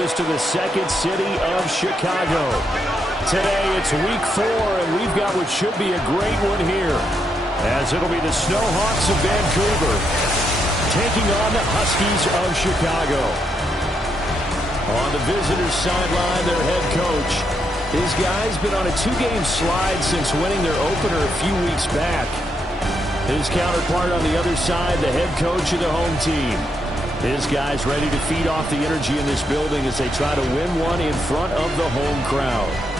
us to the second city of Chicago. Today it's week 4, and we've got what should be a great one here, as it'll be the Snowhawks of Vancouver taking on the Huskies of Chicago. On the visitors' sideline, their head coach. His guy's been on a 2-game slide since winning their opener a few weeks back. His counterpart on the other side, the head coach of the home team. His guys ready to feed off the energy in this building as they try to win one in front of the home crowd.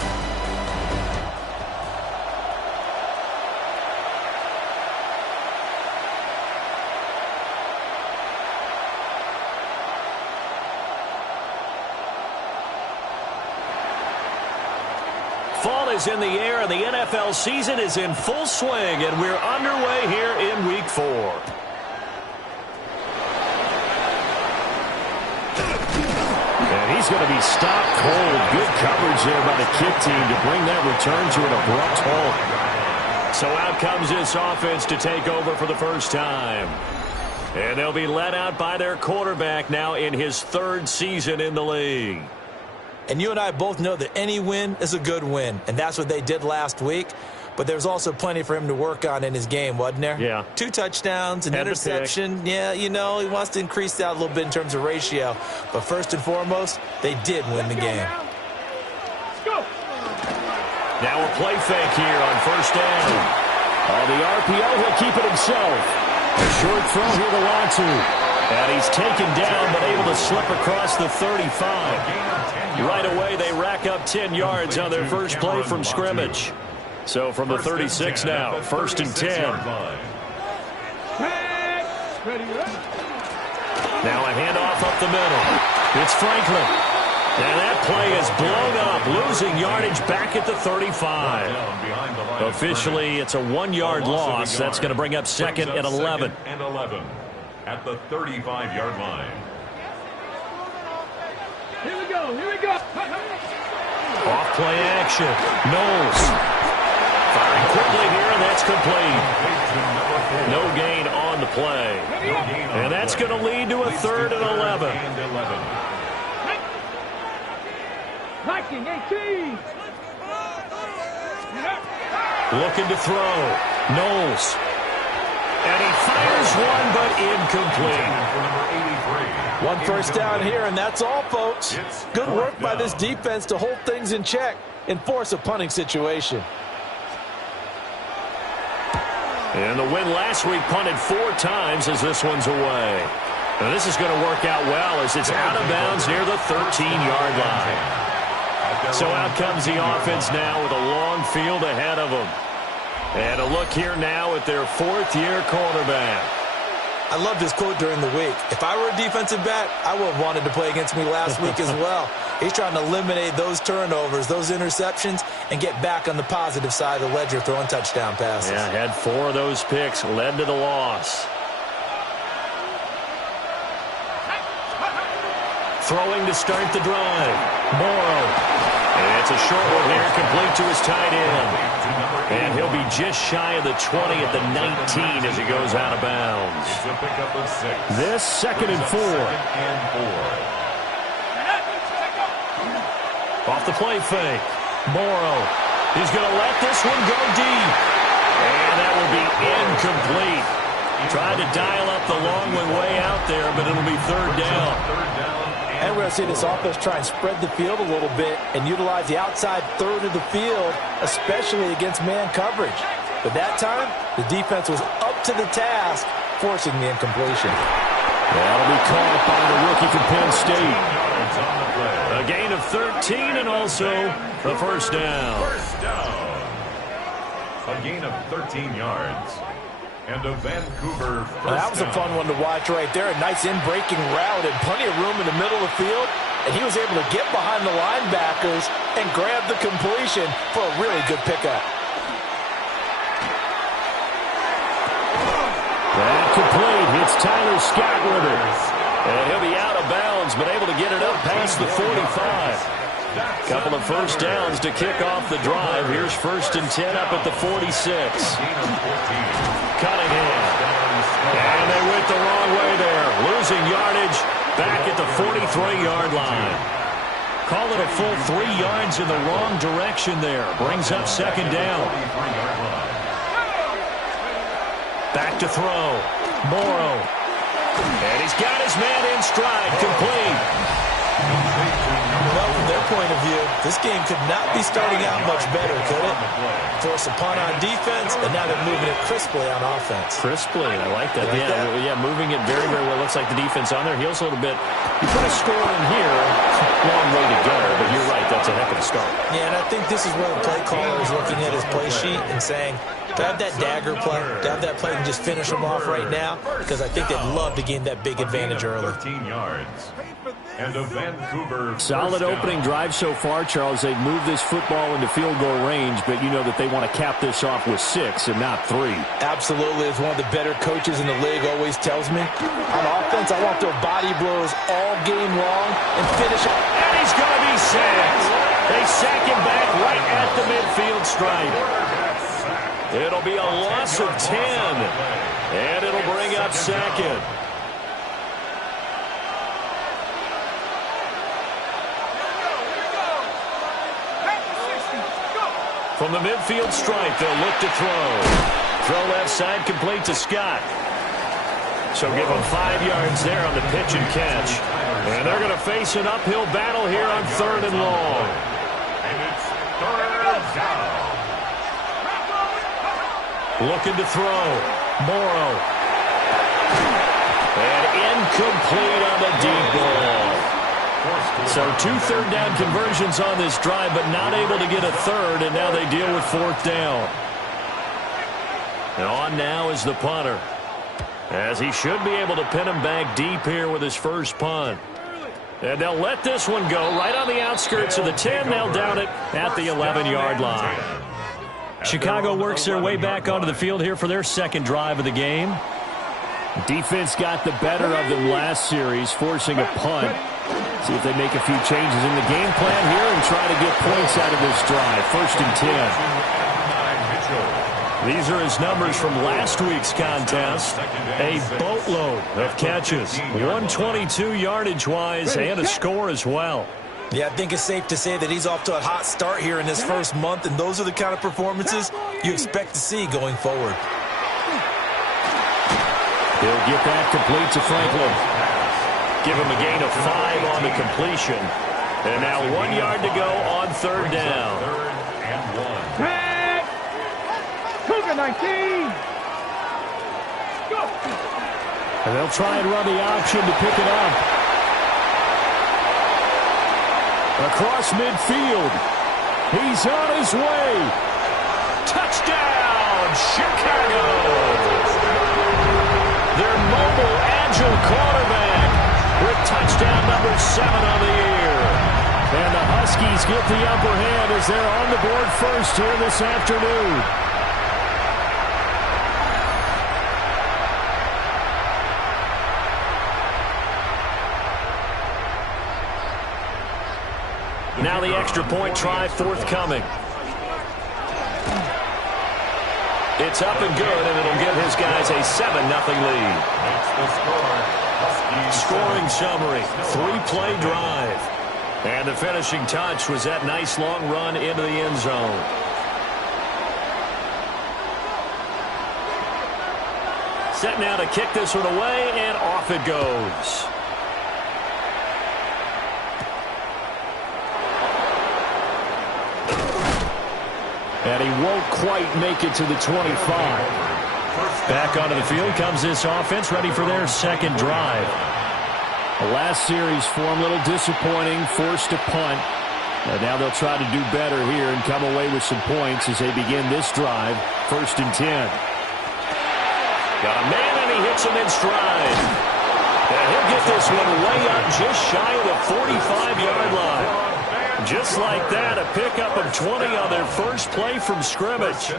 Fall is in the air, and the NFL season is in full swing, and we're underway here in week 4. And he's going to be stopped cold. Good coverage there by the kick team to bring that return to an abrupt halt. So out comes this offense to take over for the first time. And they'll be led out by their quarterback now in his 3rd season in the league. And you and I both know that any win is a good win, and that's what they did last week. But there's also plenty for him to work on in his game, wasn't there? Yeah. 2 touchdowns, an interception. Yeah, you know, he wants to increase that a little bit in terms of ratio. But first and foremost, they did win the game. Let's go. Now a play fake here on first down. On the RPO, he'll keep it himself. A short throw here to Latu. And he's taken down, but able to slip across the 35. Right away, they rack up 10 yards on their first play from scrimmage. So from the 36 now, 1st and 10. Now a handoff up the middle. It's Franklin. And that play is blown up, losing yardage back at the 35. Officially, it's a 1-yard loss. That's going to bring up 2nd and 11. At the 35-yard line. Here we go. Here we go. Off play action. Knowles. Firing quickly here, and that's complete. No gain on the play. And that's going to lead to a 3rd and 11. Viking 18. Looking to throw. Knowles. And he fires one, but incomplete. 1 first down here, and that's all, folks. Good work by this defense to hold things in check and force a punting situation. And the win last week punted 4 times as this one's away. And this is going to work out well as it's out of bounds near the 13-yard line. So out comes the offense now with a long field ahead of them. And a look here now at their 4th-year quarterback. I love this quote during the week. If I were a defensive back, I would have wanted to play against me last week as well. He's trying to eliminate those turnovers, those interceptions, and get back on the positive side of the ledger throwing touchdown passes. Yeah, had 4 of those picks, led to the loss. Throwing to start the drive. Morrow. And it's a short one here, complete to his tight end. And he'll be just shy of the 20 at the 19 as he goes out of bounds. This 2nd and 4. Off the play fake. Morrow. He's going to let this one go deep. And that will be incomplete. Tried to dial up the long one way out there, but it'll be 3rd down. And we're going to see this offense try and spread the field a little bit and utilize the outside 3rd of the field, especially against man coverage. But that time, the defense was up to the task, forcing the incompletion. That'll be caught by the rookie from Penn State. A gain of 13 and also the first down. A gain of 13 yards. And a Vancouver first That was a fun one to watch right there. A nice in-breaking route and plenty of room in the middle of the field. And he was able to get behind the linebackers and grab the completion for a really good pickup. That complete hits Tyler Scott with it. And he'll be out of bounds, but able to get it up past the 45. Couple of first downs to kick off the drive. Here's 1st and 10 up at the 46. Cunningham. And they went the wrong way there. Losing yardage back at the 43-yard line. Call it a full 3 yards in the wrong direction there. Brings up second down. Back to throw. Morrow. And he's got his man in stride. Complete. Well, from their point of view, this game could not be starting out much better, could it? Force a punt on defense, and now they're moving it crisply on offense. Crisply, I like that. Yeah, moving it very, very well. Looks like the defense on their heels a little bit. You put a score in here, long way to go, but you're right, that's a heck of a start. Yeah, and I think this is where the play caller is looking at his play sheet and saying, to have that dagger play, to have that play and just finish them off right now, because I think they'd love to gain that big advantage early. 13 yards. And a Vancouver solid opening drive so far, Charles. They've moved this football into field goal range, but you know that they want to cap this off with 6 and not 3. Absolutely. As one of the better coaches in the league always tells me, on offense, I want their body blows all game long and finish it. And he's going to be sacked. They sack him back right at the midfield stripe. It'll be a loss of 10, and it'll bring up second. From the midfield stripe, they'll look to throw. Throw left side, complete to Scott. So give them 5 yards there on the pitch and catch. And they're going to face an uphill battle here on 3rd and long. And it's 3rd down. Looking to throw. Morrow. And incomplete on the deep ball. So 2 third-down conversions on this drive, but not able to get a third, and now they deal with 4th down. And on now is the punter, as he should be able to pin him back deep here with his first punt. And they'll let this one go right on the outskirts of the 10. They'll down it at the 11-yard line. Chicago works their way back onto the field here for their second drive of the game. Defense got the better of them last series, forcing a punt. See if they make a few changes in the game plan here and try to get points out of this drive. 1st and 10. These are his numbers from last week's contest. A boatload of catches, 122 yardage-wise, and a score as well. Yeah, I think it's safe to say that he's off to a hot start here in this first month, and those are the kind of performances you expect to see going forward. He'll get that complete to Franklin. Give him a gain of 5 on the completion. And now 1 yard to go on 3rd down. 3rd and 1. Back. Cougar 19. Go. And they'll try and run the option to pick it up. Across midfield. He's on his way. Touchdown, Chicago. Their mobile, agile quarterback with touchdown number 7 on the year. And the Huskies get the upper hand as they're on the board first here this afternoon. Now the extra point try forthcoming. It's up and good, and it'll give his guys a 7-0 lead. That's the score. Scoring summary, 3-play drive. And the finishing touch was that nice long run into the end zone. Set now to kick this one away, and off it goes. And he won't quite make it to the 25. Back onto the field comes this offense, ready for their second drive. The last series for him, a little disappointing, forced to punt. And now they'll try to do better here and come away with some points as they begin this drive. 1st and 10. Got a man, and he hits him in stride. And he'll get this one way up just shy of the 45-yard line. Just like that, a pickup of 20 on their first play from scrimmage.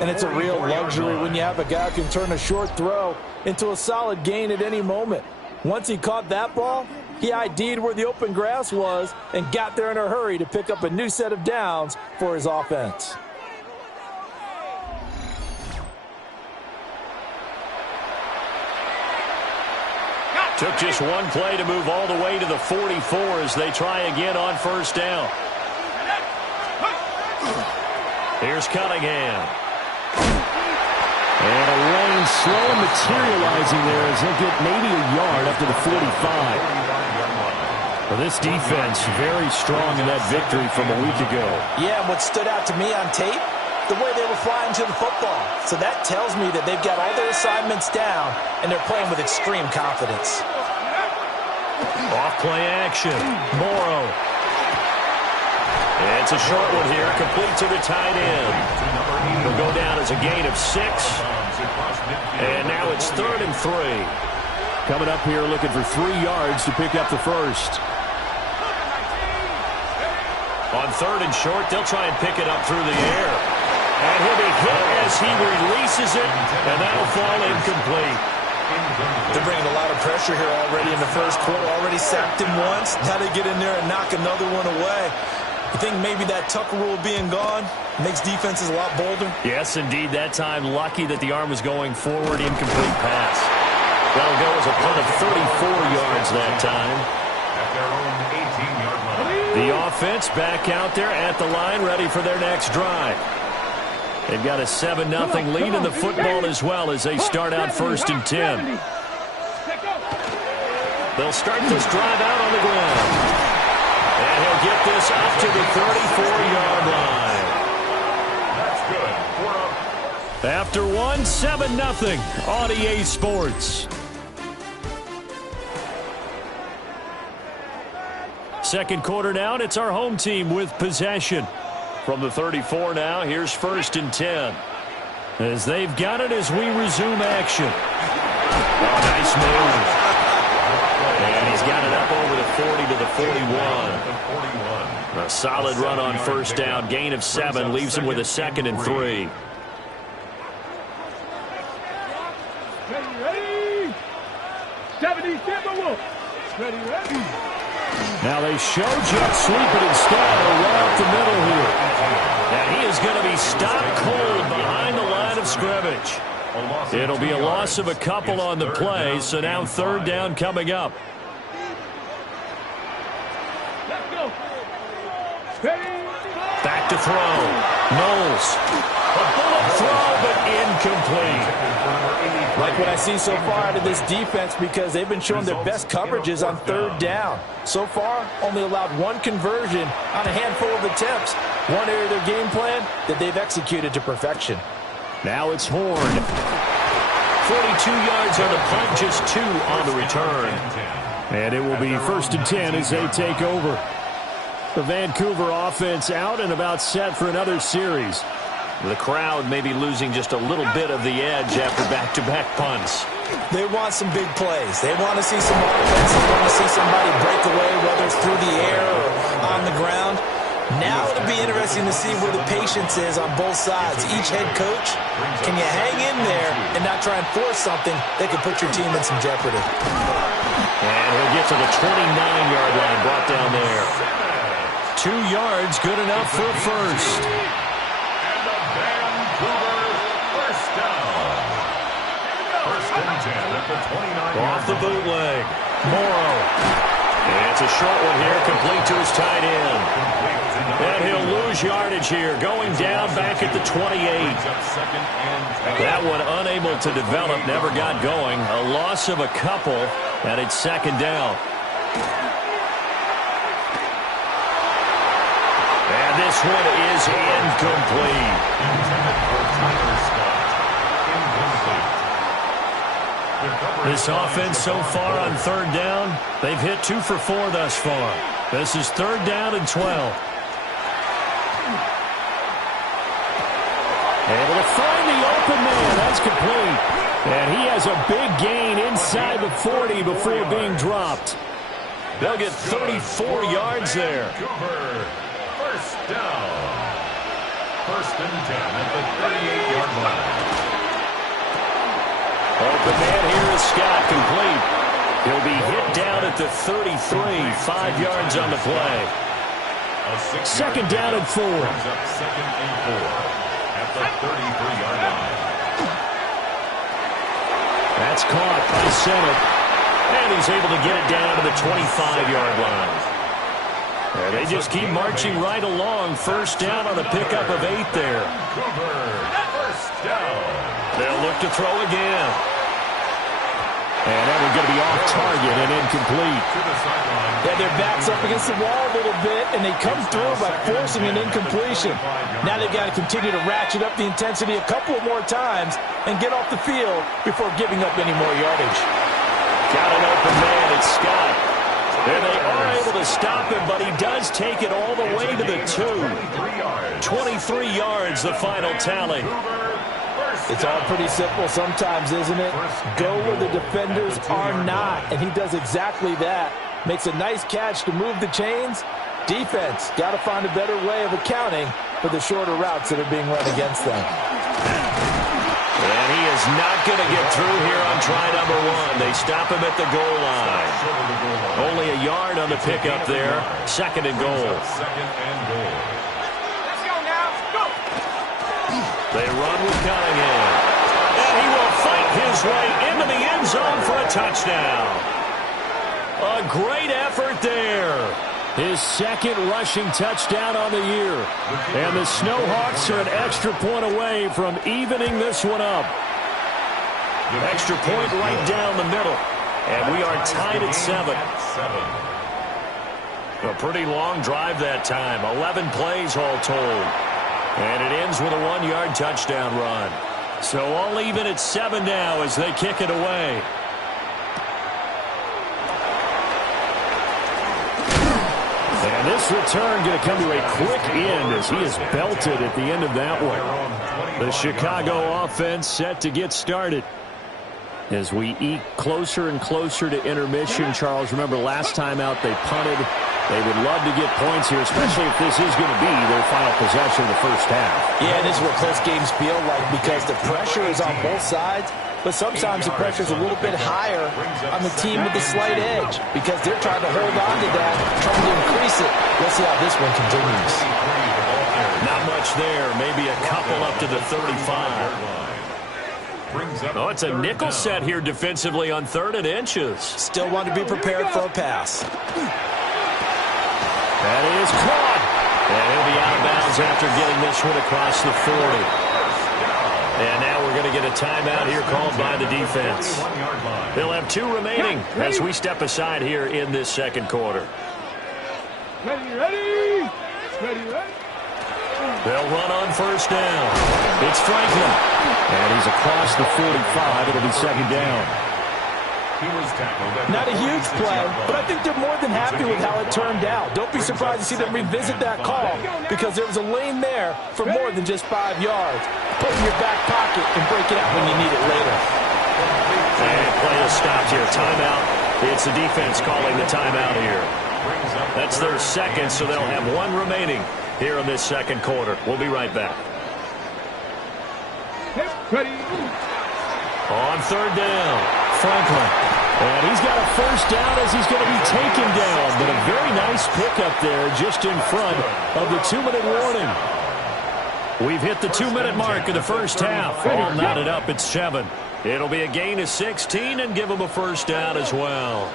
And it's a real luxury when you have a guy who can turn a short throw into a solid gain at any moment. Once he caught that ball, he ID'd where the open grass was and got there in a hurry to pick up a new set of downs for his offense. Took just one play to move all the way to the 44 as they try again on first down. Here's Cunningham. And a lane slow materializing there as they'll get maybe a yard up to the 45. Well, this defense very strong in that victory from a week ago. Yeah, and what stood out to me on tape, the way they were flying to the football. So that tells me that they've got all their assignments down, and they're playing with extreme confidence. Off play action. Morrow. It's a short one here, complete to the tight end. Will go down as a gain of 6. And now it's 3rd and 3. Coming up here looking for 3 yards to pick up the first. On 3rd and short, they'll try and pick it up through the air. And he'll be hit as he releases it, and that'll fall incomplete. They're bringing a lot of pressure here already in the first quarter. Already sacked him once. Now they get in there and knock another one away. You think maybe that Tucker rule being gone makes defenses a lot bolder? Yes, indeed. That time, lucky that the arm was going forward. Incomplete pass. That'll go as a punt of 34 yards that time. At their own 18-yard line. The offense back out there at the line, ready for their next drive. They've got a 7-0 lead in the football as well as they start out 1st and 10. They'll start this drive out on the ground. And he'll get this up to the 34-yard line. That's good. 4 up. After one, 7-0 on EA Sports. Second quarter down, it's our home team with possession. From the 34 now, here's 1st and 10. As they've got it as we resume action. Oh, nice move. And he's got it up over the 40 to the 41. A solid run on first down. Gain of 7 leaves him with a 2nd and 3. Ready? 77 Wolf. Ready? Now they show jet sweep, but instead a run up the middle here. And he is going to be stopped cold behind the line of scrimmage. It'll be a loss of a couple on the play, so now 3rd down coming up. Let's go. Back to throw. Knowles. A bullet throw, but incomplete. Like what I see so far out of this defense because they've been showing their best coverages on 3rd down. So far, only allowed 1 conversion on a handful of attempts. One area of their game plan that they've executed to perfection. Now it's Horn. 42 yards on the punt, just 2 on the return. And it will be 1st and 10 as they take over. The Vancouver offense out and about set for another series. The crowd may be losing just a little bit of the edge after back-to-back punts. They want some big plays. They want to see some offense. They want to see somebody break away, whether it's through the air or on the ground. Now it'll be interesting to see where the patience is on both sides. Each head coach, can you hang in there and not try and force something that could put your team in some jeopardy? And he'll get to the 29-yard line, brought down there. 2 yards, good enough for first. And the Vancouver first down. 1st and 10 at the 29-yard line. Off the bootleg. Morrow. It's a short one here, complete to his tight end. And he'll lose yardage here, going down back at the 28. That one unable to develop, never got going. A loss of a couple, and it's 2nd down. And this one is incomplete. This offense so far on 3rd down, they've hit 2 for 4 thus far. This is 3rd down and 12. Able to find the open man. That's complete. And he has a big gain inside the 40 before being dropped. They'll get 34 yards there. Vancouver first down. 1st and 10 at the 38-yard line. Open man here is Scott, complete. He'll be hit down at the 33, 5 yards on the play. 2nd down and 4. 2nd and 4 at the 33-yard line. That's caught by center. And he's able to get it down to the 25-yard line. And they just keep marching right along. First down on a pickup of 8 there. First down. They'll look to throw again. And that one's going to be off target and incomplete. Yeah, their back's up against the wall a little bit, and they come through by forcing an incompletion. Now they've got to continue to ratchet up the intensity a couple of more times and get off the field before giving up any more yardage. Got an open man. It's Scott. And they are able to stop him, but he does take it all the way to the 2. 23 yards, the final tally. It's all pretty simple sometimes, isn't it? Go where the defenders are not, and he does exactly that. Makes a nice catch to move the chains. Defense got to find a better way of accounting for the shorter routes that are being run against them. And he is not going to get through here on try number 1. They stop him at the goal line. Only a yard on the pickup there. Second and goal. They run with Cunningham. And he will fight his way into the end zone for a touchdown. A great effort there. His second rushing touchdown on the year. And the Snowhawks are an extra point away from evening this one up. Extra point right down the middle. And we are tied at 7. A pretty long drive that time. 11 plays all told. And it ends with a 1-yard touchdown run. So all even at 7 now as they kick it away. And this return going to come to a quick end as he is belted at the end of that one. The Chicago offense set to get started. As we eke closer and closer to intermission, Charles, remember last time out they punted. They would love to get points here, especially if this is going to be their final possession of the first half. Yeah, this is what close games feel like because the pressure is on both sides, but sometimes the pressure is a little bit higher on the team with the slight edge because they're trying to hold on to that, trying to increase it. Let's see how this one continues. Not much there, maybe a couple up to the 35. Oh, it's a nickel set here defensively on 3rd and inches. Still want to be prepared for a pass. That is caught. And he'll be out of bounds after getting this one across the 40. And now we're going to get a timeout here called by the defense. They'll have 2 remaining as we step aside here in this second quarter. Ready. They'll run on first down. It's Franklin. And he's across the 45. It'll be second down. Not a huge play, but I think they're more than happy with how it turned out. Don't be surprised to see them revisit that call because there was a lane there for more than just 5 yards. Put it in your back pocket and break it out when you need it later. And play is stopped here. Timeout. It's the defense calling the timeout here. That's their second, so they'll have 1 remaining here in this second quarter. We'll be right back. Ready. On third down, Franklin. And he's got a first down as he's going to be taken down. But a very nice pickup there just in front of the 2-minute warning. We've hit the 2-minute mark of the first half. All knotted up at 7. It'll be a gain of 16 and give him a first down as well.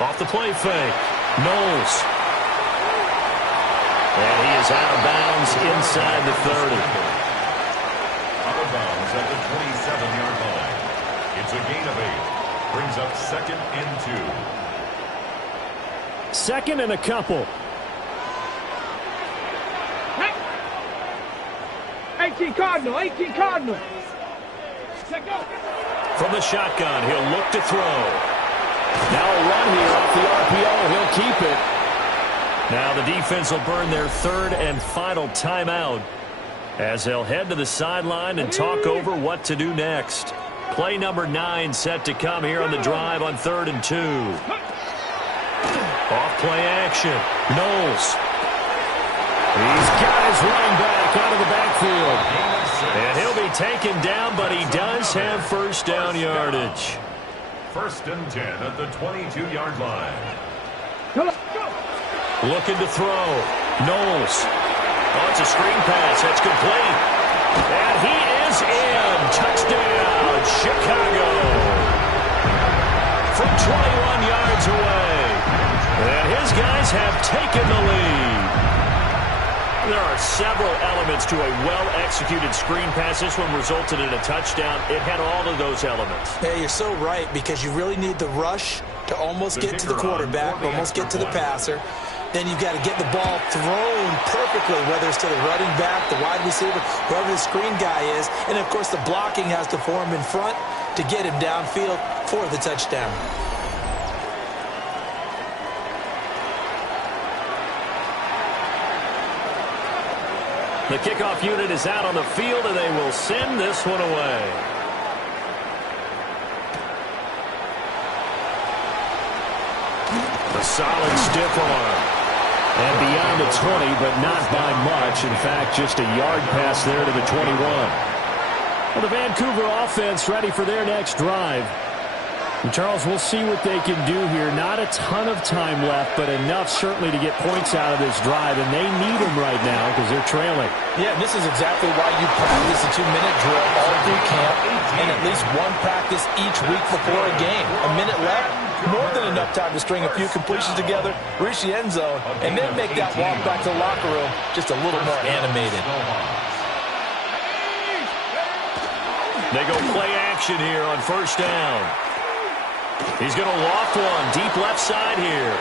Off the play fake, Knowles. And he is out of bounds inside the 30. Out of bounds at the 27-yard line. It's a gain of 8. Brings up 2nd and 2. Second and a couple. 18 Cardinal. From the shotgun, he'll look to throw. Now a run here off the RPO. He'll keep it. Now the defense will burn their 3rd and final timeout as they'll head to the sideline and talk over what to do next. Play number 9 set to come here on the drive on 3rd and 2. Off play action. Knowles. He's got his running back out of the backfield. And he'll be taken down, but he does have first down yardage. 1st and 10 at the 22-yard line. Looking to throw. Knowles. Oh, it's a screen pass. That's complete. And he is in. Touchdown, Chicago. from 21 yards away. And his guys have taken the lead. There are several elements to a well-executed screen pass. This one resulted in a touchdown. It had all of those elements. Yeah, you're so right, because you really need the rush to almost get to the quarterback, almost get to the passer. Then you've got to get the ball thrown perfectly, whether it's to the running back, the wide receiver, whoever the screen guy is. And, of course, the blocking has to form in front to get him downfield for the touchdown. The kickoff unit is out on the field, and they will send this one away. A solid stiff arm. And beyond the 20, but not by much. In fact, just a yard pass there to the 21. Well, the Vancouver offense ready for their next drive. And Charles, we'll see what they can do here. Not a ton of time left, but enough certainly to get points out of this drive, and they need them right now because they're trailing. Yeah, this is exactly why you practice a 2-minute drill all through camp and at least one practice each week before a game. A minute left, more than enough time to string a few completions together, reach the end zone, and then make that walk back to the locker room just a little more animated. They go play action here on first down. He's going to loft one deep left side here.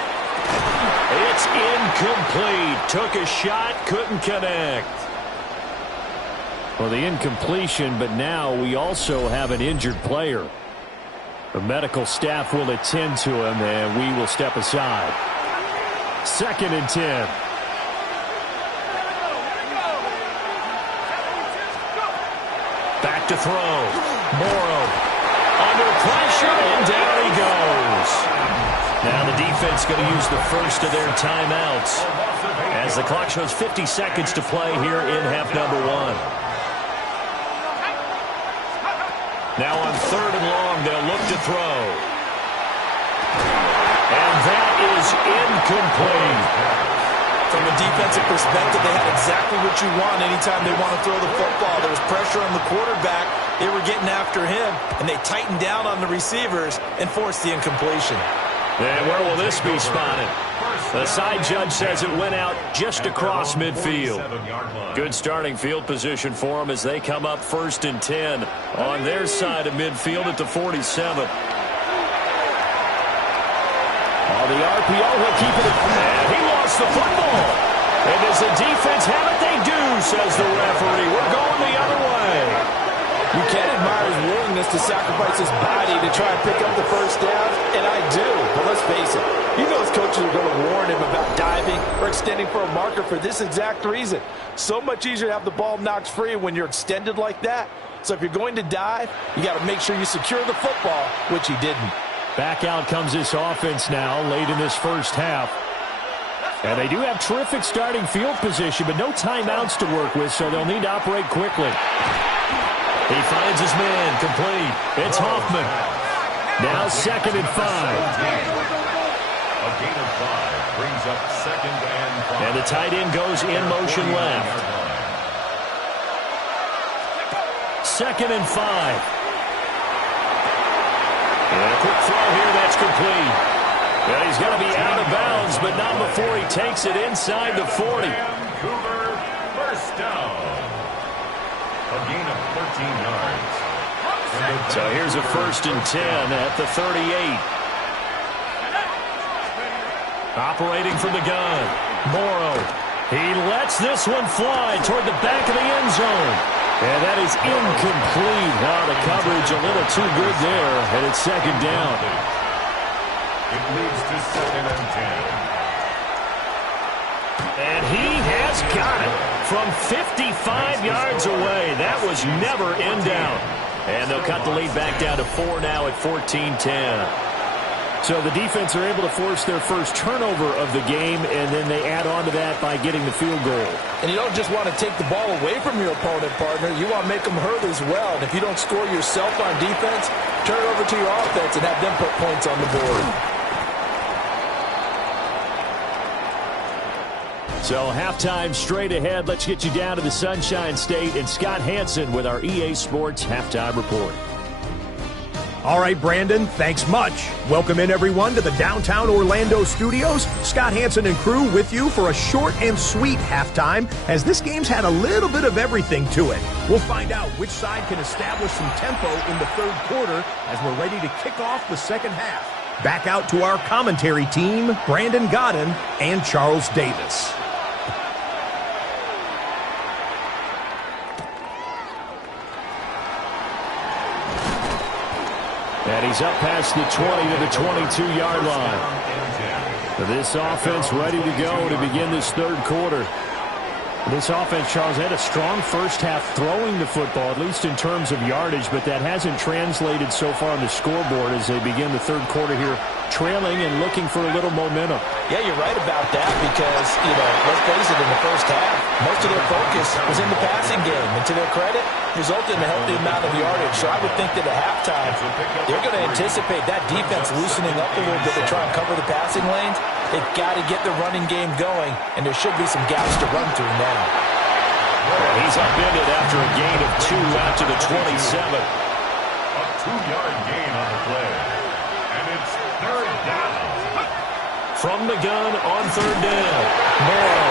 It's incomplete. Took a shot, couldn't connect. Well, the incompletion, but now we also have an injured player. The medical staff will attend to him, and we will step aside. 2nd and 10. Back to throw. Morrow. Under pressure, and down he goes. Now the defense going to use the first of their timeouts as the clock shows 50 seconds to play here in half number 1. Now on 3rd and long, they'll look to throw. And that is incomplete. From a defensive perspective, they had exactly what you want anytime they want to throw the football. There was pressure on the quarterback. They were getting after him, and they tightened down on the receivers and forced the incompletion. And where will this be spotted? The side judge says it went out just across midfield. Good starting field position for them as they come up 1st and 10 on their side of midfield at the 47. The RPO, he'll keep it. And he lost the football. And does the defense have it? They do, says the referee. We're going the other way. You can't admire his willingness to sacrifice his body to try and pick up the first down, and I do. But let's face it, you know his coaches are going to warn him about diving or extending for a marker for this exact reason. So much easier to have the ball knocked free when you're extended like that. So if you're going to dive, you got to make sure you secure the football, which he didn't. Back out comes this offense now late in this first half. And they do have terrific starting field position, but no timeouts to work with, so they'll need to operate quickly. He finds his man, complete. It's Hoffman. Now 2nd and 5. A gain of 5 brings up 2nd and 5. And the tight end goes in motion left. 2nd and 5. And a quick throw here, that's complete. And he's going to be out of bounds, but not before he takes it inside the 40. Vancouver, first down. A gain of 13 yards. So here's a 1st and 10 at the 38. Operating from the gun. Morrow. He lets this one fly toward the back of the end zone. And that is incomplete. Wow, the coverage a little too good there. And it's 2nd down. It leads to 2nd and 10. And he has got it from 55 yards away. That was never in doubt. And they'll cut the lead back down to 4 now at 14-10. So the defense are able to force their first turnover of the game, and then they add on to that by getting the field goal. And you don't just want to take the ball away from your opponent, partner. You want to make them hurt as well. And if you don't score yourself on defense, turn it over to your offense and have them put points on the board. So halftime straight ahead. Let's get you down to the Sunshine State and Scott Hansen with our EA Sports Halftime Report. All right, Brandon, thanks much. Welcome in, everyone, to the downtown Orlando studios. Scott Hansen and crew with you for a short and sweet halftime, as this game's had a little bit of everything to it. We'll find out which side can establish some tempo in the third quarter as we're ready to kick off the second half. Back out to our commentary team, Brandon Godden and Charles Davis. And he's up past the 20 to the 22-yard line. This offense ready to go to begin this third quarter. This offense, Charles, had a strong first half throwing the football, at least in terms of yardage, but that hasn't translated so far on the scoreboard as they begin the third quarter here, trailing and looking for a little momentum. Yeah, you're right about that because, let's face it, in the first half, most of their focus was in the passing game. And to their credit, resulted in a healthy amount of yardage. So I would think that at halftime, they're going to anticipate that defense loosening up a little bit to try and cover the passing lanes. They've got to get the running game going, and there should be some gaps to run through now. And he's upended after a gain of 2 out to the 27. A 2-yard gain on the play. And it's third down. From the gun on third down. Morrow,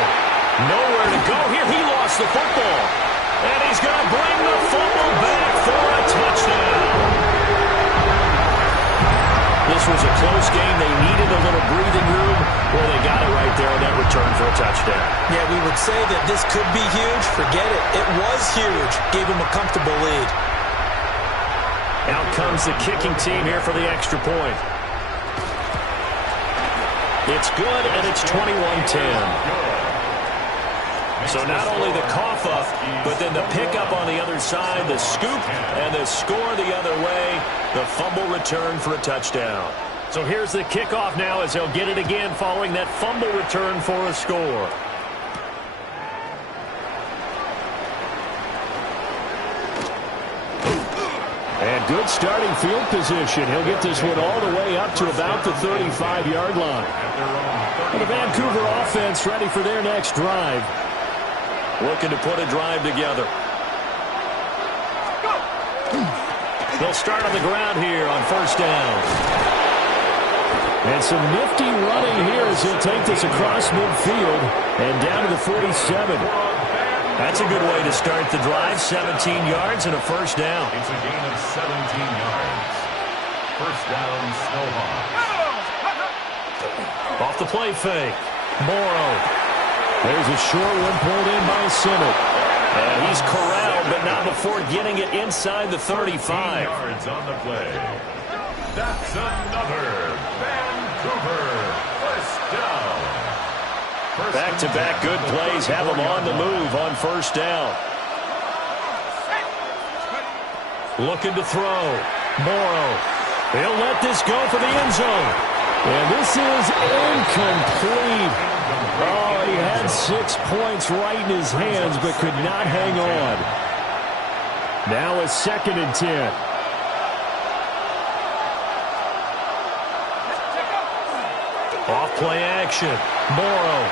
nowhere to go here. He lost the football. And he's going to bring the fumble back for a touchdown. This was a close game. They needed a little breathing room. Well, they got it right there on that return for a touchdown. Yeah, we would say that this could be huge. Forget it. It was huge. Gave him a comfortable lead. Out comes the kicking team here for the extra point. It's good, and it's 21-10. So not only the cough up, but then the pickup on the other side, the scoop, and the score the other way, the fumble return for a touchdown. So here's the kickoff now as they'll get it again following that fumble return for a score. And good starting field position. He'll get this one all the way up to about the 35-yard line. And the Vancouver offense ready for their next drive. Looking to put a drive together. They'll start on the ground here on first down. And some nifty running here as he'll take this across midfield and down to the 47. That's a good way to start the drive. 17 yards and a first down. It's a gain of 17 yards. First down, Snowhawks. Off the play fake. Morrow. There's a short one pulled in by Simmett. And he's corralled, but not before getting it inside the 35. Yards on the play. That's another Vancouver first down. Back-to-back good plays have them on the move on first down. Looking to throw. Morrow. He'll let this go for the end zone. And this is incomplete. Oh, he had 6 points right in his hands, but could not hang on. Now a 2nd and 10. Off play action. Morrow.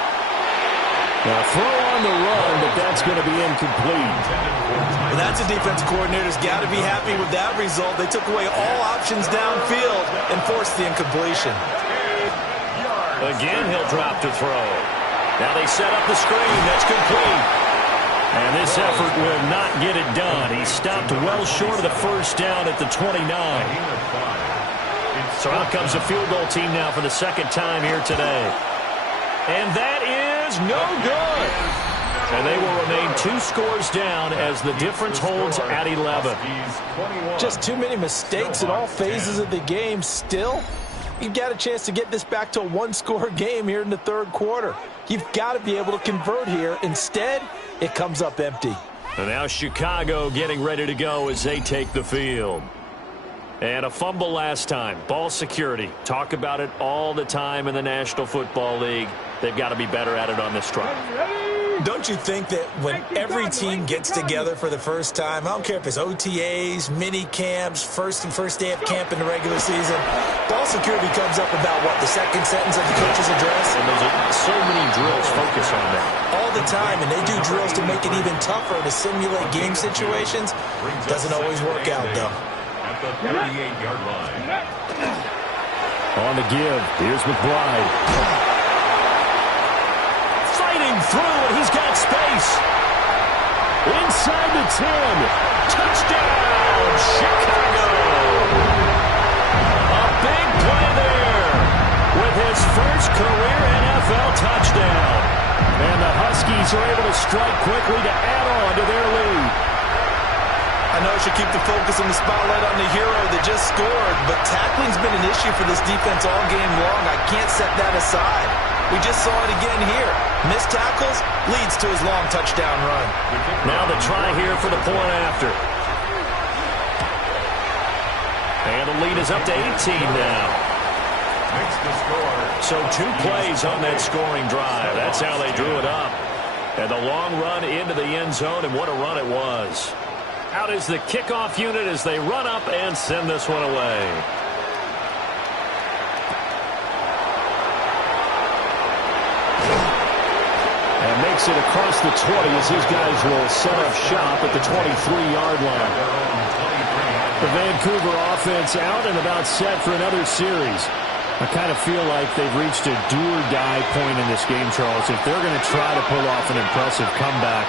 Now throw on the run, but that's going to be incomplete. Well, that's a defense coordinator's got to be happy with that result. They took away all options downfield and forced the incompletion. Again, he'll drop to throw. Now they set up the screen. That's complete. And this effort will not get it done. He stopped well short of the first down at the 29. So out comes the field goal team now for the second time here today. And that is no good. And they will remain 2 scores down as the difference holds at 11. Just too many mistakes in all phases of the game. Still, you've got a chance to get this back to a 1-score game here in the third quarter. You've got to be able to convert here. Instead, it comes up empty. And now Chicago getting ready to go as they take the field. And a fumble last time. Ball security. Talk about it all the time in the National Football League. They've got to be better at it on this drive. Don't you think that when every team gets together for the first time, I don't care if it's OTAs, mini camps, first day of camp in the regular season, ball security comes up about, what, the second sentence of the coach's address? And there's so many drills focus on that. All the time, and they do drills to make it even tougher to simulate game situations. Doesn't always work out, though. at the 38-yard line. On the give, here's McBride. Fighting through, and he's got space. Inside the 10. Touchdown, Chicago. A big play there with his first career NFL touchdown. And the Huskies are able to strike quickly to add on to their lead. I know I should keep the focus and the spotlight on the hero that just scored, but tackling's been an issue for this defense all game long. I can't set that aside. We just saw it again here. Missed tackles leads to his long touchdown run. Now the try here for the point after. And the lead is up to 18 now. Makes the score. So 2 plays on that scoring drive. That's how they drew it up. And the long run into the end zone, and what a run it was. Out is the kickoff unit as they run up and send this one away. And makes it across the 20 as his guys will set up shop at the 23-yard line. The Vancouver offense out and about set for another series. I kind of feel like they've reached a do-or-die point in this game, Charles. If they're going to try to pull off an impressive comeback,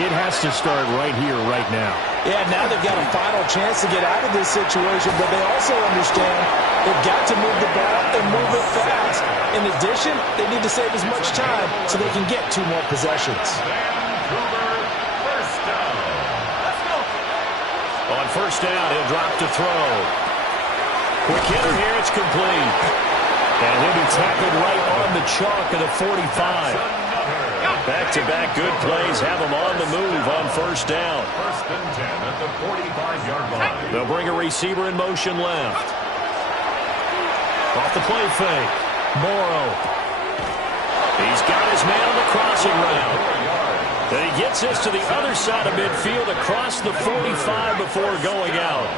it has to start right here, right now. Yeah, now they've got a final chance to get out of this situation, but they also understand they've got to move the ball and move it fast. In addition, they need to save as much time so they can get 2 more possessions. Vancouver, first down. Let's go. On first down, he'll drop to throw. Quick hitter here, it's complete. And he'll be tackled right on the chalk of the 45. Back-to-back good plays have them on the move on first down. First and 10 at the 45-yard line. They'll bring a receiver in motion left. Off the play fake. Morrow. He's got his man on the crossing route. Then he gets this to the other side of midfield across the 45 before going out.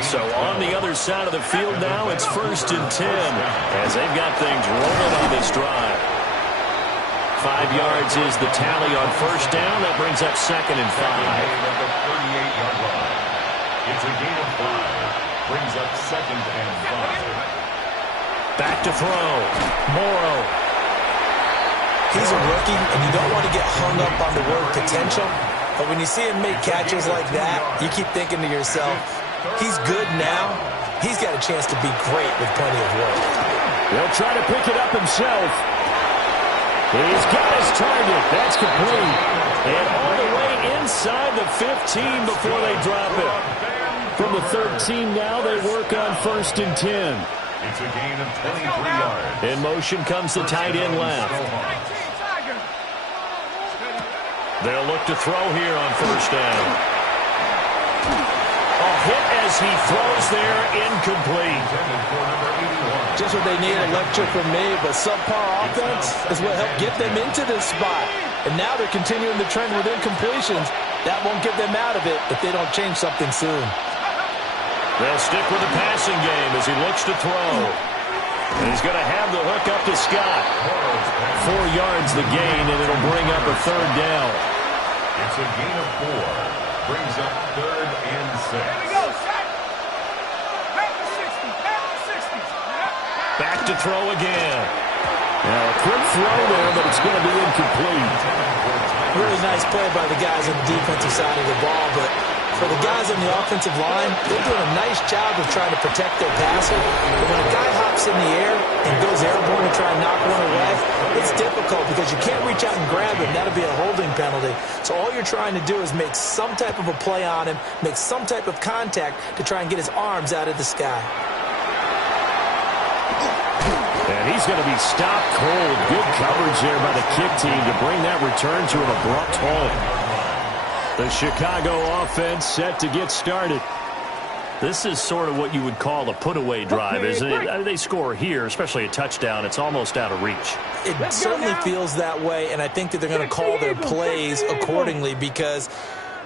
So on the other side of the field now, it's first and 10 as they've got things rolling on this drive. 5 yards is the tally on first down. That brings up second and 5. It's a gain of 5. Brings up second and 5. Back to throw. Morrow. He's a rookie, and you don't want to get hung up on the word potential. But when you see him make catches like that, you keep thinking to yourself, he's good now. He's got a chance to be great with plenty of work. He'll try to pick it up himself. He's got his target. That's complete. And all the way inside the 15 before they drop it. From the 13 now, they work on first and 10. It's a gain of 23 yards. In motion comes the tight end left. They'll look to throw here on first down. A hit as he throws there, incomplete. Just what they need, a lecture from me, but subpar offense is what helped get them into this spot. And now they're continuing the trend with incompletions. That won't get them out of it if they don't change something soon. They'll stick with the passing game as he looks to throw. And he's going to have the hook up to Scott. 4 yards the gain, and it'll bring up a third down. It's a gain of 4. Brings up third and 6. There we go, set. Back to 60. Back to 60. Back to throw again. Now a quick throw there, but it's going to be incomplete. Really nice play by the guys on the defensive side of the ball, but for the guys on the offensive line, they're doing a nice job of trying to protect their passer. But when a guy hops in the air and goes airborne to try and knock one away, it's difficult because you can't reach out and grab him. That'll be a holding penalty. So all you're trying to do is make some type of a play on him, make some type of contact to try and get his arms out of the sky. And he's going to be stopped cold. Good coverage there by the kick team to bring that return to an abrupt halt. The Chicago offense set to get started. This is sort of what you would call a put-away drive, isn't it? I mean, they score here, especially a touchdown. It's almost out of reach. It certainly feels that way, and I think that they're going to call their plays accordingly because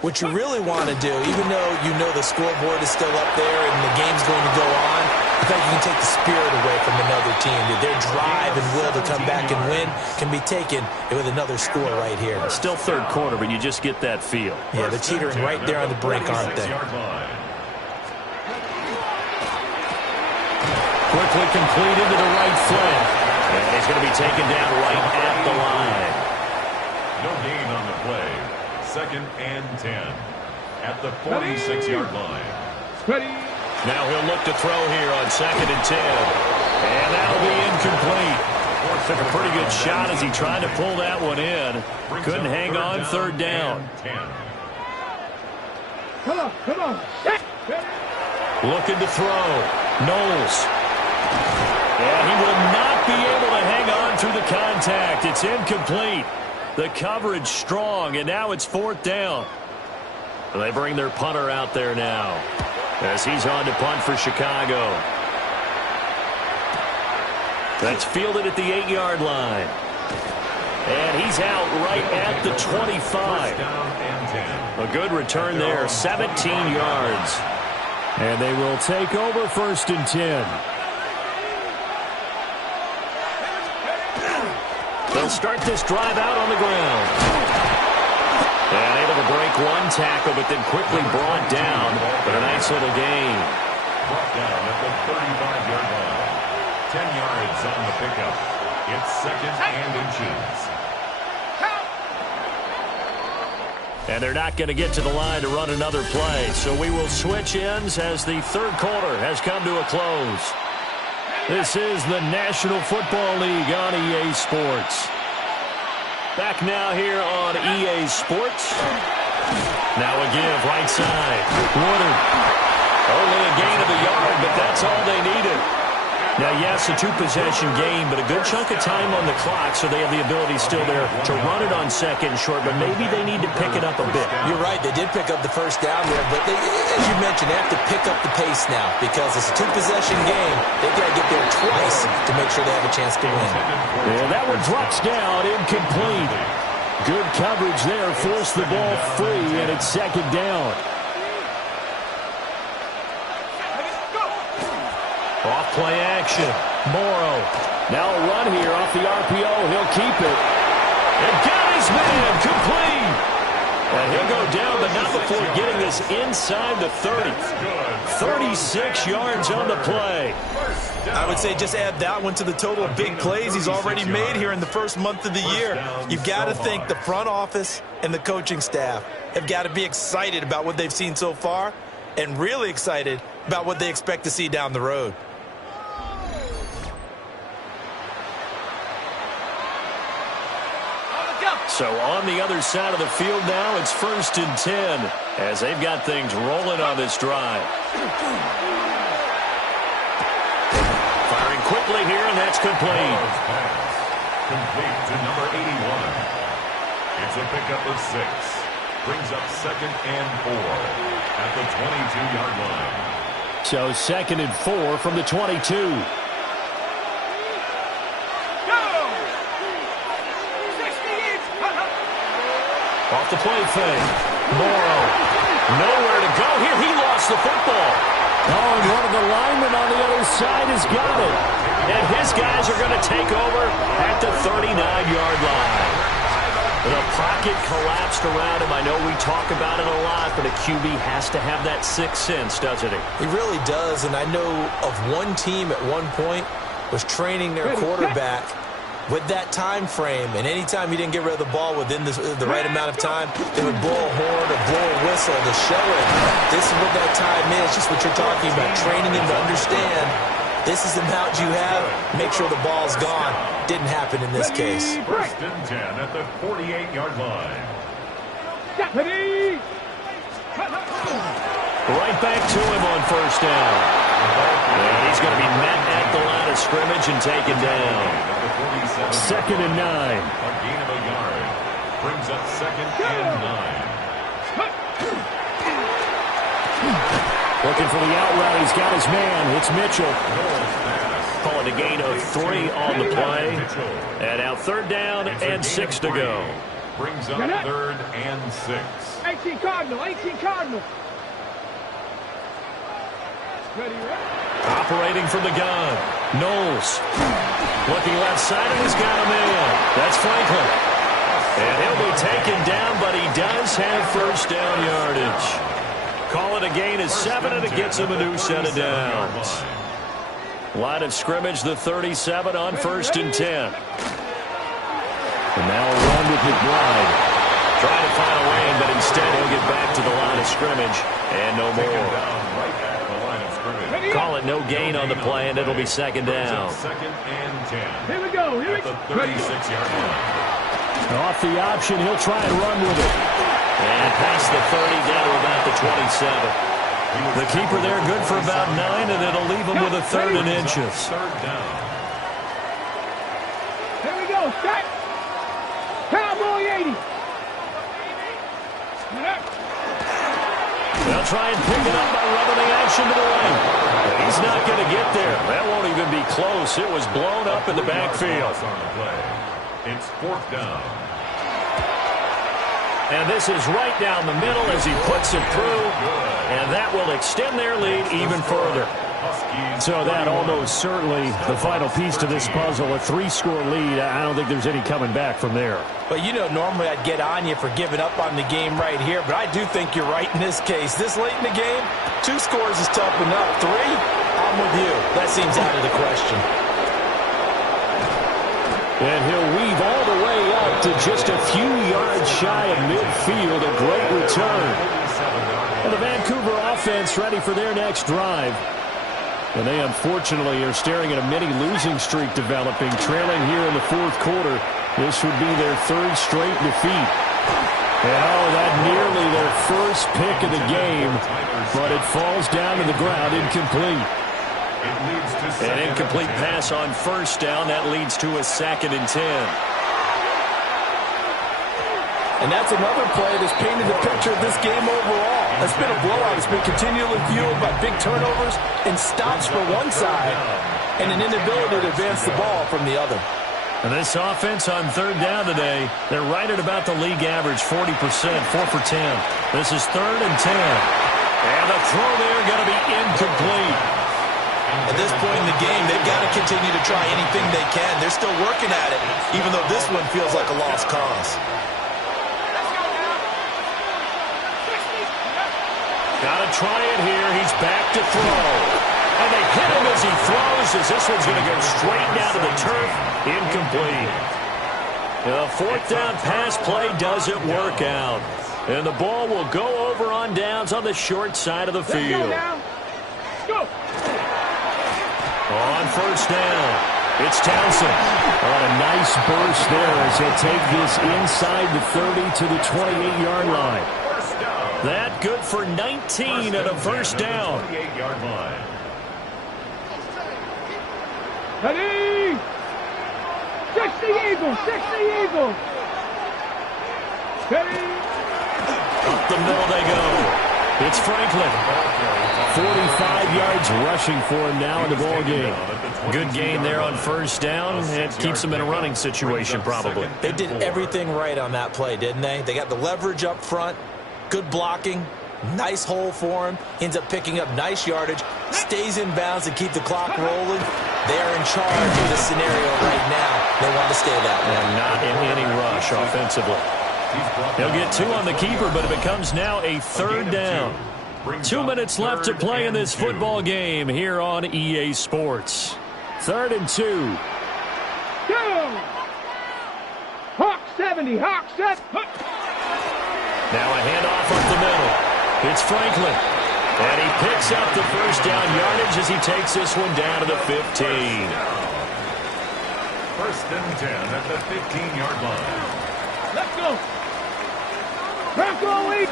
what you really want to do, even though you know the scoreboard is still up there and the game's going to go on, I think you can take the spirit away from another team. Their drive and will to come back and win can be taken with another score right here. Still third quarter, but you just get that feel. Yeah, they're teetering right there on the brink, aren't they? Quickly completed to the right flank. And he's going to be taken down right at the line. No gain on the play. 2nd and 10 at the 46-yard line. Ready. Now he'll look to throw here on 2nd and 10. And that'll be incomplete. Took a pretty good shot as he tried to pull that one in. Couldn't hang on 3rd down. Come on, come on. Looking to throw. Knowles. And he will not be able to hang on through the contact. It's incomplete. The coverage strong, and now it's 4th down. They bring their punter out there now as he's on to punt for Chicago. That's fielded at the 8-yard line. And he's out right at the 25. A good return there, 17 yards. And they will take over 1st and 10. They'll start this drive out on the ground. And able to break one tackle, but then quickly brought down. But a nice little gain. Brought down at the 35-yard line. 10 yards on the pickup. It's 2nd and inches. And they're not going to get to the line to run another play. So we will switch ends as the 3rd quarter has come to a close. This is the National Football League on EA Sports. Back now here on EA Sports. Now a give, right side. Woodard. Only a gain of a yard, but that's all they needed. Now, yes, a 2-possession game, but a good chunk of time on the clock, so they have the ability still there to run it on 2nd and short, but maybe they need to pick it up a bit. You're right. They did pick up the 1st down there, but they, as you mentioned, they have to pick up the pace now because it's a 2-possession game. They've got to get there twice to make sure they have a chance to win. Yeah, that one drops down, incomplete. Good coverage there, forced the ball free, and it's 2nd down. Off play action. Morrow. Now a run here off the RPO. He'll keep it. And got his man. Complete. And he'll go down, but not before getting this inside the 30. 36 yards on the play. I would say just add that one to the total of big plays he's already made here in the first month of the year. You've got to think the front office and the coaching staff have got to be excited about what they've seen so far and really excited about what they expect to see down the road. So on the other side of the field now, it's 1st and 10 as they've got things rolling on this drive. Firing quickly here, and that's complete. Complete to number 81. It's a pickup of 6. Brings up 2nd and 4 at the 22-yard line. So 2nd and 4 from the 22. Off the play fake. Morrow. Nowhere to go here. He lost the football. Oh, and one of the linemen on the other side has got it. And his guys are going to take over at the 39-yard line. The pocket collapsed around him. I know we talk about it a lot, but a QB has to have that sixth sense, doesn't he? He really does, and I know of one team at one point was training their quarterback with that time frame, and anytime he didn't get rid of the ball within the right amount of time, they would blow a horn or blow a whistle to show it. This is what that time is, just what you're talking about, training him to understand this is the amount you have, make sure the ball's gone. Didn't happen in this case. 1st and 10 at the 48-yard line. Right back to him on 1st down. And he's going to be met at the line of scrimmage and taken down. 2nd and 9. A gain of a yard. Brings up 2nd and 9. Looking for the out route. He's got his man. It's Mitchell. Call it a gain of 3 on the play. And now 3rd down and 6 to go. Brings up 3rd and 6. 18 Cardinal, 18 Cardinal. Operating from the gun. Knowles. Looking left side, and he's got a man. That's Franklin. And he'll be taken down, but he does have 1st down yardage. Call it a gain of 7, and it gets him a new set of downs. Line of scrimmage, the 37 on 1st and 10. And now a run with McBride. Trying to find a lane, but instead he'll get back to the line of scrimmage. And no more. Call it no gain on the play, and it'll be 2nd down. 2nd and 10. Here we go. Here we At go. the 36-yard line. Off the option, he'll try and run with it. And past the 30, down to about the 27. The keeper there good for about 9, and it'll leave him with a 3rd and inches. 3rd down. Here we go. Start. Cowboy 80. They'll try and pick it up by running the action to the lane. He's not going to get there. That won't even be close. It was blown up in the backfield. It's 4th down. And this is right down the middle as he puts it through. And that will extend their lead even further. So that almost certainly the final piece to this puzzle. A 3-score lead. I don't think there's any coming back from there. But you know, normally I'd get on you for giving up on the game right here, but I do think you're right in this case. This late in the game, 2 scores is tough enough. 3, I'm with you. That seems out of the question. And he'll weave all the way up to just a few yards shy of midfield. A great return. And the Vancouver offense ready for their next drive. And they unfortunately are staring at a mini losing streak developing, trailing here in the 4th quarter. This would be their 3rd straight defeat. And that nearly their first pick of the game, but it falls down to the ground incomplete. An incomplete pass on 1st down. That leads to a 2nd and 10. And that's another play that's painted the picture of this game overall. It's been a blowout. It's been continually fueled by big turnovers and stops for one side and an inability to advance the ball from the other. And this offense on 3rd down today, they're right at about the league average, 40%, 4 for 10. This is 3rd and 10. And the throw there going to be incomplete. At this point in the game, they've got to continue to try anything they can. They're still working at it, even though this one feels like a lost cause. Got to try it here. He's back to throw. And they hit him as he throws, as this one's going to go straight down to the turf. Incomplete. The 4th down pass play doesn't work out. And the ball will go over on downs on the short side of the field. Let's go. On 1st down, it's Townsend. On a nice burst there as he'll take this inside the 30 to the 28-yard line. That good for 19 at a 1st down. 28-yard line. Ready. 60 Eagles. 60 Eagles. Ready. Up the middle they go. It's Franklin. 45 yards rushing for him now in the ball game. Good gain there on 1st down. It keeps him in a running situation probably. They did everything right on that play, didn't they? They got the leverage up front, good blocking, nice hole for him, ends up picking up nice yardage, stays in bounds to keep the clock rolling. They're in charge of this scenario right now. They want to stay that way. And not in any rush offensively. He'll get 2 on the keeper, but it becomes now a 3rd down. 2 minutes left to play in this football game here on EA Sports. 3rd and 2. Go. Hawk 70. Hawk 7. Now a handoff up the middle. It's Franklin. And he picks up the 1st down yardage as he takes this one down to the 15. 1st and 10 at the 15-yard line. Let's go. Bronco lead.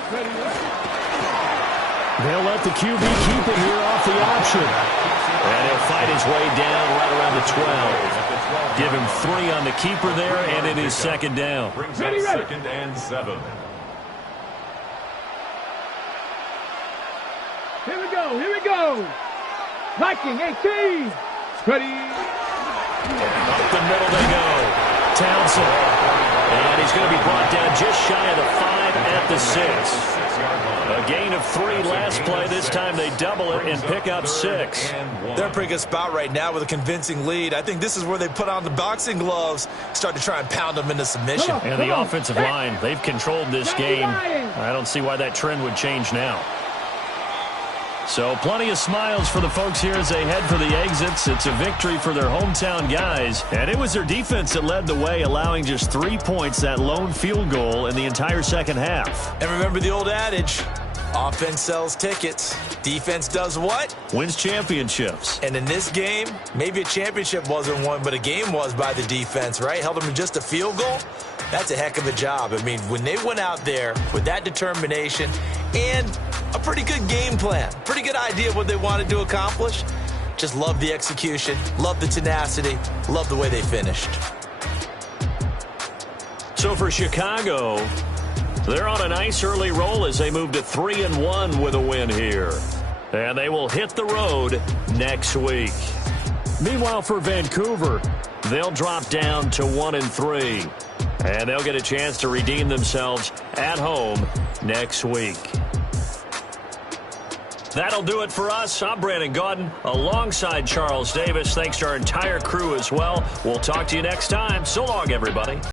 They'll let the QB keep it here off the option. And he'll fight his way down right around the 12. Give him 3 on the keeper there, and it is 2nd down. Brings up 2nd and 7. Here we go. Here we go. Viking 18. Ready. Up the middle they go. Townsend. And he's going to be brought down just shy of the 5 at the 6. A gain of 3 last play. This time they double it and pick up 6. They're in a pretty good spot right now with a convincing lead. I think this is where they put on the boxing gloves, start to try and pound them into submission. And the offensive line, they've controlled this game. I don't see why that trend would change now. So plenty of smiles for the folks here as they head for the exits. It's a victory for their hometown guys. And it was their defense that led the way, allowing just 3 points, that lone field goal in the entire second half. And remember the old adage, offense sells tickets. Defense does what? Wins championships. And in this game, maybe a championship wasn't won, but a game was by the defense, right? Held them to just a field goal. That's a heck of a job. I mean, when they went out there with that determination and a pretty good game plan, pretty good idea of what they wanted to accomplish, just love the execution, love the tenacity, love the way they finished. So for Chicago, they're on a nice early roll as they move to 3-1 with a win here. And they will hit the road next week. Meanwhile, for Vancouver, they'll drop down to 1-3. And they'll get a chance to redeem themselves at home next week. That'll do it for us. I'm Brandon Gaudin alongside Charles Davis. Thanks to our entire crew as well. We'll talk to you next time. So long, everybody.